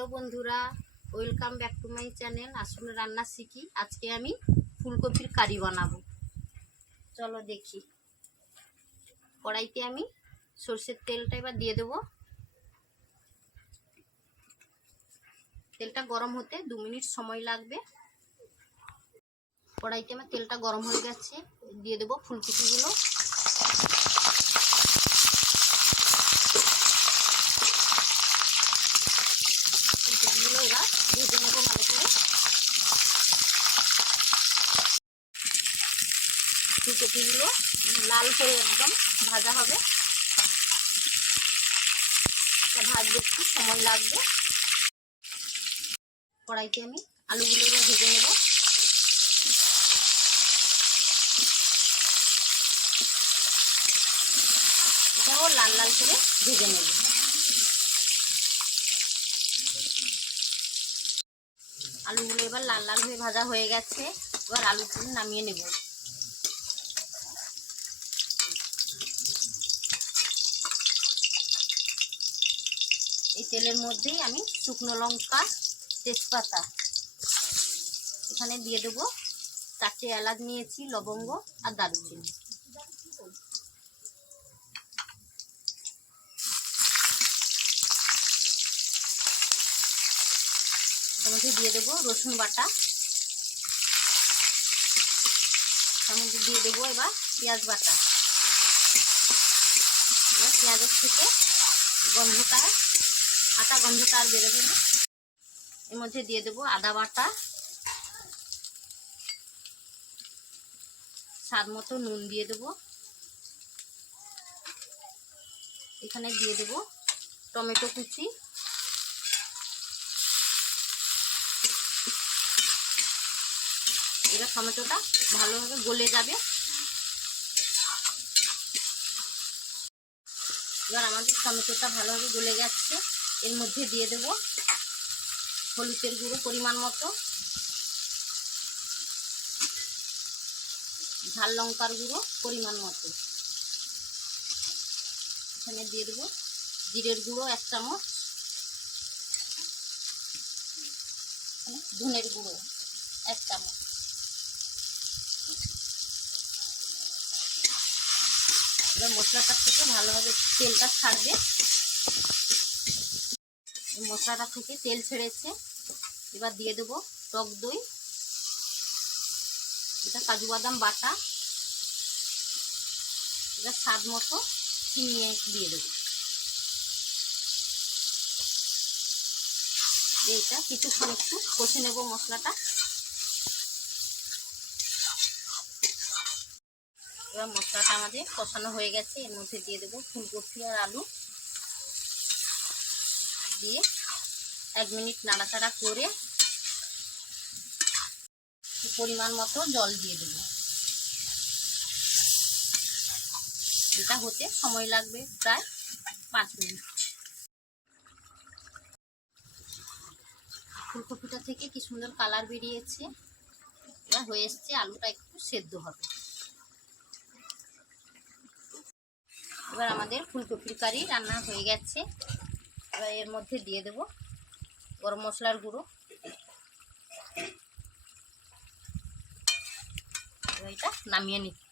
Hello বন্ধুরা, welcome back to my channel. আসলে রান্না শিখি। আজকে আমি ফুলকপির কারি বানাবো। চলো দেখি। কড়াইতে আমি সরষের তেলটা এবার দিয়ে দেবো। তেলটা গরম হতে 2 মিনিট সময় লাগবে। কড়াইতে আমার তেলটা গরম হয়ে গেছে, দিয়ে দেবো ফুলকপিগুলো। ফুলকপিগুলো এবার ভেজে নেবো ভালো করে। ফুলকপিগুলো লাল করে একদম ভাজা হবে। ভাজতে একটু সময় লাগবে। কড়াইতে আমি আলুগুলো এবার ভেজে নেব। এটাও লাল লাল করে ভেজে নেব। আলুগুলো এবার লাল লাল হয়ে ভাজা হয়ে গেছে। এবার আলুগুলো নামিয়ে নেব। এই তেলের মধ্যেই আমি শুকনো লঙ্কা, তেজপাতা এখানে দিয়ে দেবো। 4টে এলাচ নিয়েছি, লবঙ্গ আর দারুচিনি। এর মধ্যে দিয়ে দেবো রসুন বাটা। তার মধ্যে দিয়ে দেবো এবার পেঁয়াজ বাটা। এবার পেঁয়াজের থেকে গন্ধটা, আটা গন্ধটা আর বেরোবে না। এর মধ্যে দিয়ে দেবো আদা বাটা, স্বাদ মতো নুন দিয়ে দেবো। এখানে দিয়ে দেবো টমেটো কুচি। এবার টমেটোটা ভালোভাবে গলে যাবে। এবার আমাদের টমেটোটা ভালোভাবে গলে যাচ্ছে। এর মধ্যে দিয়ে দেব হলুদের গুঁড়ো পরিমাণ মতো, ঝাল লঙ্কার গুঁড়ো পরিমাণ মতো। এখানে দিয়ে দেবো জিরের গুঁড়ো 1 চামচ, ধনের গুঁড়ো 1 চামচ। এবার মশলাটার থেকে ভালোভাবে তেলটা ছাড়বে। মশলাটা থেকে তেল ছেড়েছে। এবার দিয়ে দেবো টক দই, এটা কাজু বাদাম বাটা। এবার স্বাদ মতো চিনি দিয়ে দেবো। এইটা কিছুক্ষণ একটু কষে নেব মশলাটা। এবার মশলাটা আমাদের কষানো হয়ে গেছে। এর মধ্যে দিয়ে দেবো ফুলকপি আর আলু দিয়ে 1 মিনিট নাড়াচাড়া করে পরিমাণ মতো জল দিয়ে দেবো। এটা হতে সময় লাগবে প্রায় 5 মিনিট। ফুলকপিটা থেকে কি সুন্দর কালার বেরিয়েছে। এটা হয়ে এসছে, আলুটা একটু সেদ্ধ হবে। এবার আমাদের ফুলকপির কারি রান্না হয়ে গেছে। এবার এর মধ্যে দিয়ে দেব গরম মশলার গুঁড়ো। এবার এটা নামিয়ে নিচ্ছি।